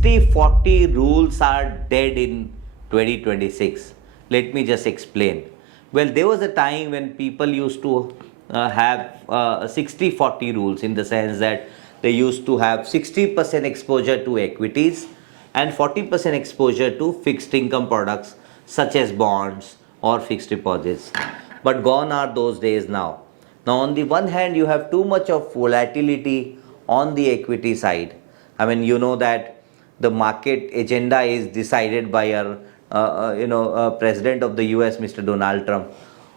60-40 rules are dead in 2026. Let me just explain. Well, there was a time when people used to have 60-40 rules, in the sense that they used to have 60% exposure to equities and 40% exposure to fixed income products such as bonds or fixed deposits. But gone are those days now. Now, on the one hand, you have too much of volatility on the equity side. I mean, you know that the market agenda is decided by our president of the US, Mr. Donald Trump.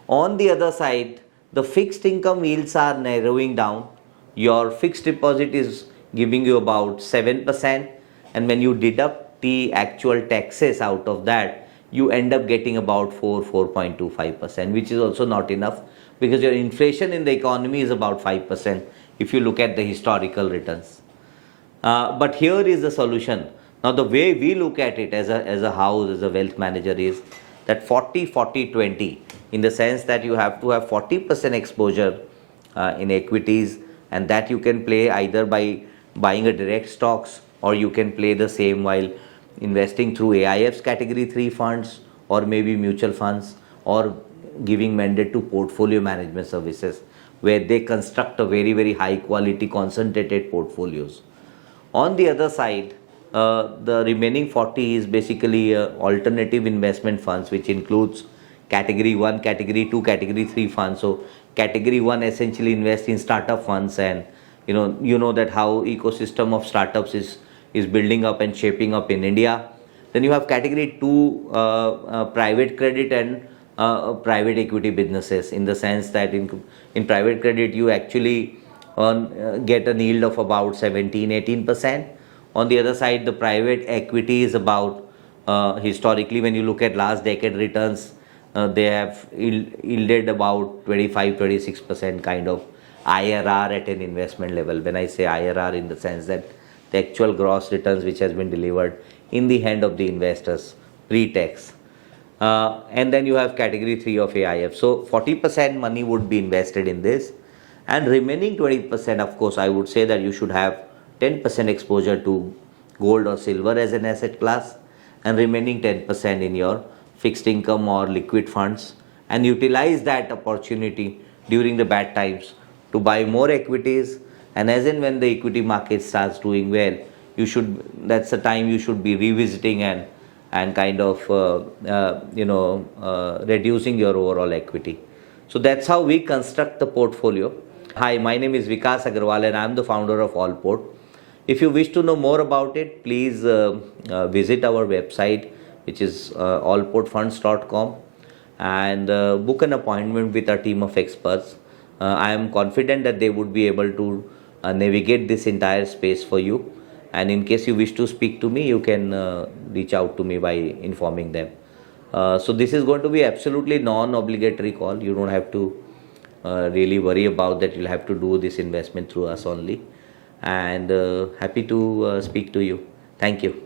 On the other side, the fixed income yields are narrowing down. Your fixed deposit is giving you about 7%, and when you deduct the actual taxes out of that, you end up getting about 4.25%, which is also not enough, because your inflation in the economy is about 5% if you look at the historical returns. But here is the solution. Now, the way we look at it as a house, as a wealth manager, is that 40-40-20, in the sense that you have to have 40% exposure in equities, and that you can play either by buying a direct stocks, or you can play the same while investing through AIF's category 3 funds, or maybe mutual funds, or giving mandate to portfolio management services, where they construct a very, very high quality concentrated portfolios. On the other side, the remaining 40 is basically alternative investment funds, which includes category 1, category 2, category 3 funds. So category 1 essentially invests in startup funds, and you know that how ecosystem of startups is building up and shaping up in India. Then you have category 2, private credit and private equity businesses, in the sense that in private credit you actually get a yield of about 17-18%. On the other side, the private equity is about, historically when you look at last decade returns, they have yielded about 25-26% kind of IRR at an investment level. When I say IRR, in the sense that the actual gross returns which has been delivered in the hand of the investors pre-tax. And then you have category 3 of AIF. So 40% money would be invested in this, and remaining 20%, of course, I would say that you should have 10% exposure to gold or silver as an asset class, and remaining 10% in your fixed income or liquid funds, and utilize that opportunity during the bad times to buy more equities. And as and when the equity market starts doing well, that's the time you should be revisiting and kind of reducing your overall equity. So that's how we construct the portfolio. Hi, my name is Vikas Agarwal, and I'm the founder of Altport. If you wish to know more about it, please visit our website, which is altportfunds.com, and book an appointment with our team of experts. I am confident that they would be able to navigate this entire space for you. And in case you wish to speak to me, you can reach out to me by informing them. So this is going to be absolutely non-obligatory call. You don't have to really worry about that. You'll have to do this investment through us only. And happy to speak to you. Thank you.